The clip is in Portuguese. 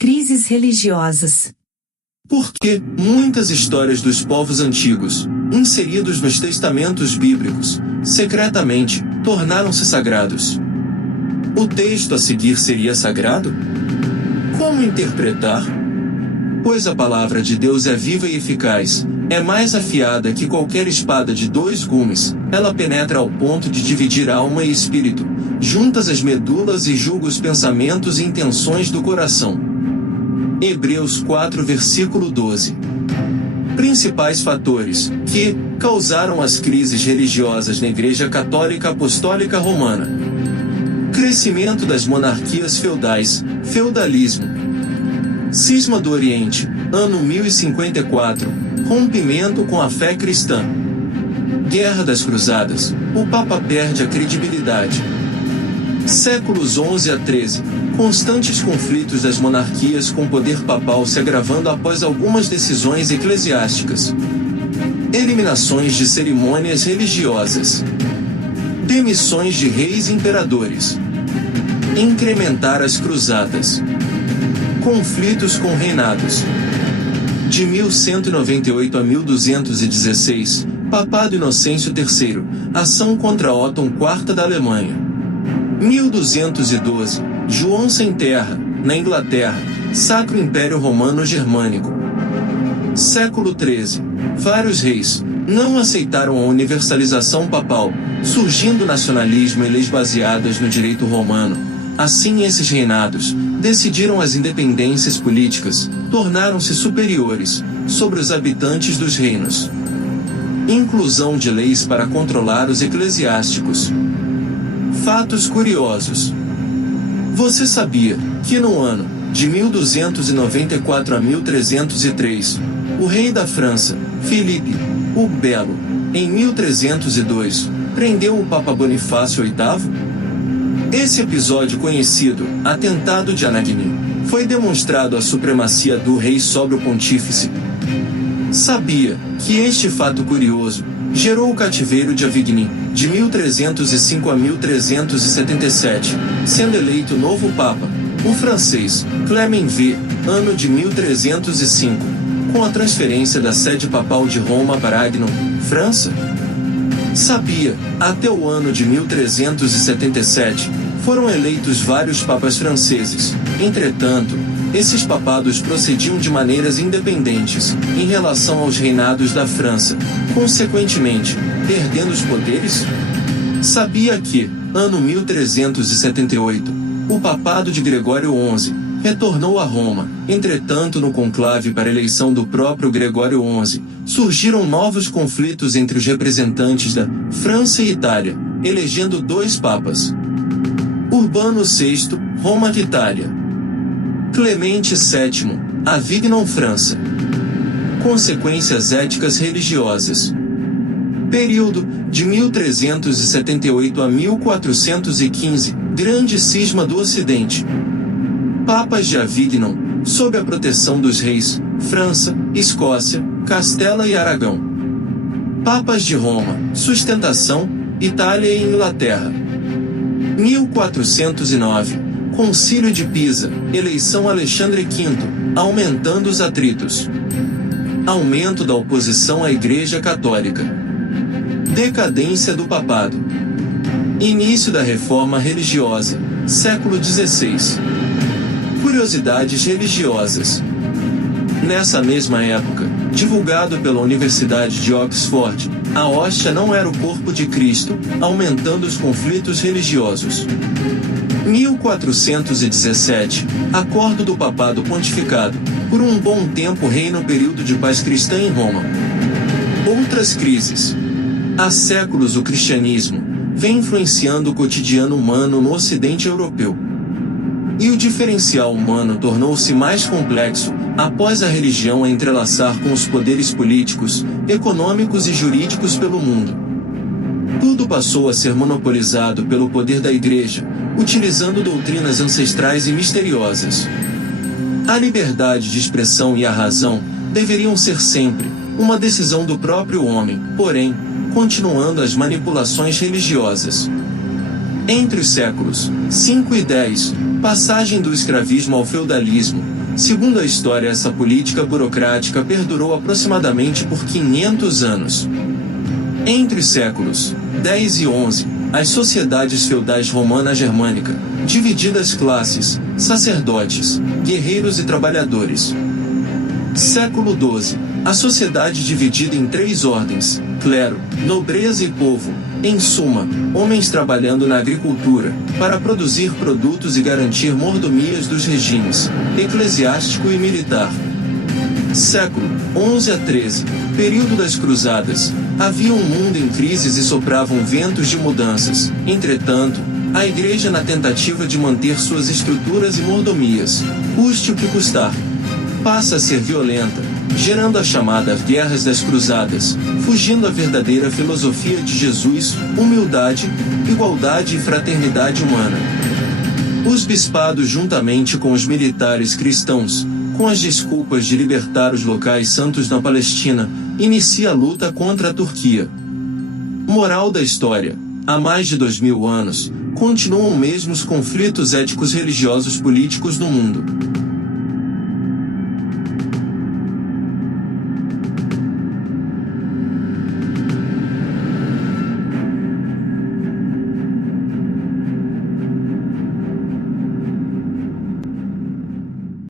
Crises religiosas. Porque muitas histórias dos povos antigos, inseridos nos testamentos bíblicos, secretamente, tornaram-se sagrados. O texto a seguir seria sagrado? Como interpretar? Pois a palavra de Deus é viva e eficaz, é mais afiada que qualquer espada de 2 gumes, ela penetra ao ponto de dividir alma e espírito, juntas as medulas e julga os pensamentos e intenções do coração. Hebreus 4 versículo 12. Principais fatores que causaram as crises religiosas na Igreja Católica Apostólica Romana: crescimento das monarquias feudais, feudalismo. Cisma do Oriente, ano 1054, rompimento com a fé cristã. Guerra das Cruzadas, o Papa perde a credibilidade. Séculos 11 a 13, constantes conflitos das monarquias com o poder papal se agravando após algumas decisões eclesiásticas. Eliminações de cerimônias religiosas. Demissões de reis e imperadores. Incrementar as cruzadas. Conflitos com reinados. De 1198 a 1216, Papado Inocêncio III, ação contra Otton IV da Alemanha. 1212, João sem terra, na Inglaterra, Sacro Império Romano Germânico. Século XIII, vários reis não aceitaram a universalização papal, surgindo nacionalismo e leis baseadas no direito romano. Assim, esses reinados decidiram as independências políticas, tornaram-se superiores sobre os habitantes dos reinos. Inclusão de leis para controlar os eclesiásticos. Fatos curiosos. Você sabia que no ano de 1294 a 1303, o rei da França, Filipe o Belo, em 1302, prendeu o Papa Bonifácio VIII? Esse episódio conhecido, Atentado de Anagni, foi demonstrado a supremacia do rei sobre o pontífice. Sabia que este fato curioso gerou o cativeiro de Avignon, de 1305 a 1377, sendo eleito novo Papa, o francês Clément V, ano de 1305, com a transferência da sede papal de Roma para Avignon, França? Sabia, até o ano de 1377, foram eleitos vários papas franceses. Entretanto, esses papados procediam de maneiras independentes em relação aos reinados da França, consequentemente, perdendo os poderes? Sabia que, ano 1378, o papado de Gregório XI retornou a Roma. Entretanto, no conclave para a eleição do próprio Gregório XI, surgiram novos conflitos entre os representantes da França e Itália, elegendo 2 papas. Urbano VI, Roma e Itália. Clemente VII, Avignon, França. Consequências éticas religiosas. Período de 1378 a 1415, Grande Cisma do Ocidente. Papas de Avignon, sob a proteção dos reis, França, Escócia, Castela e Aragão. Papas de Roma, sustentação, Itália e Inglaterra. 1409, Concílio de Pisa, eleição Alexandre V, aumentando os atritos. Aumento da oposição à Igreja Católica. Decadência do papado. Início da reforma religiosa, século XVI. Curiosidades religiosas. Nessa mesma época, divulgado pela Universidade de Oxford, a hóstia não era o corpo de Cristo, aumentando os conflitos religiosos. 1417, Acordo do Papado Pontificado, por um bom tempo reina o período de paz cristã em Roma. Outras crises. Há séculos o cristianismo vem influenciando o cotidiano humano no Ocidente europeu. E o diferencial humano tornou-se mais complexo após a religião a entrelaçar com os poderes políticos, econômicos e jurídicos pelo mundo. Tudo passou a ser monopolizado pelo poder da Igreja, utilizando doutrinas ancestrais e misteriosas. A liberdade de expressão e a razão deveriam ser sempre uma decisão do próprio homem, porém, continuando as manipulações religiosas. Entre os séculos 5 e 10, passagem do escravismo ao feudalismo, Segundo a história, essa política burocrática perdurou aproximadamente por 500 anos. Entre os séculos 10 e 11, as sociedades feudais romana germânica, divididas classes, sacerdotes, guerreiros e trabalhadores. Século 12, a sociedade dividida em 3 ordens, clero, nobreza e povo, em suma, homens trabalhando na agricultura, para produzir produtos e garantir mordomias dos regimes, eclesiástico e militar. Século 11 a 13, período das cruzadas, havia um mundo em crises e sopravam ventos de mudanças. Entretanto, a Igreja, na tentativa de manter suas estruturas e mordomias, custe o que custar, passa a ser violenta, gerando a chamada Guerras das Cruzadas, fugindo à verdadeira filosofia de Jesus, humildade, igualdade e fraternidade humana. Os bispados, juntamente com os militares cristãos, com as desculpas de libertar os locais santos na Palestina, inicia a luta contra a Turquia. Moral da história: há mais de 2000 anos, continuam mesmo os conflitos éticos religiosos políticos no mundo.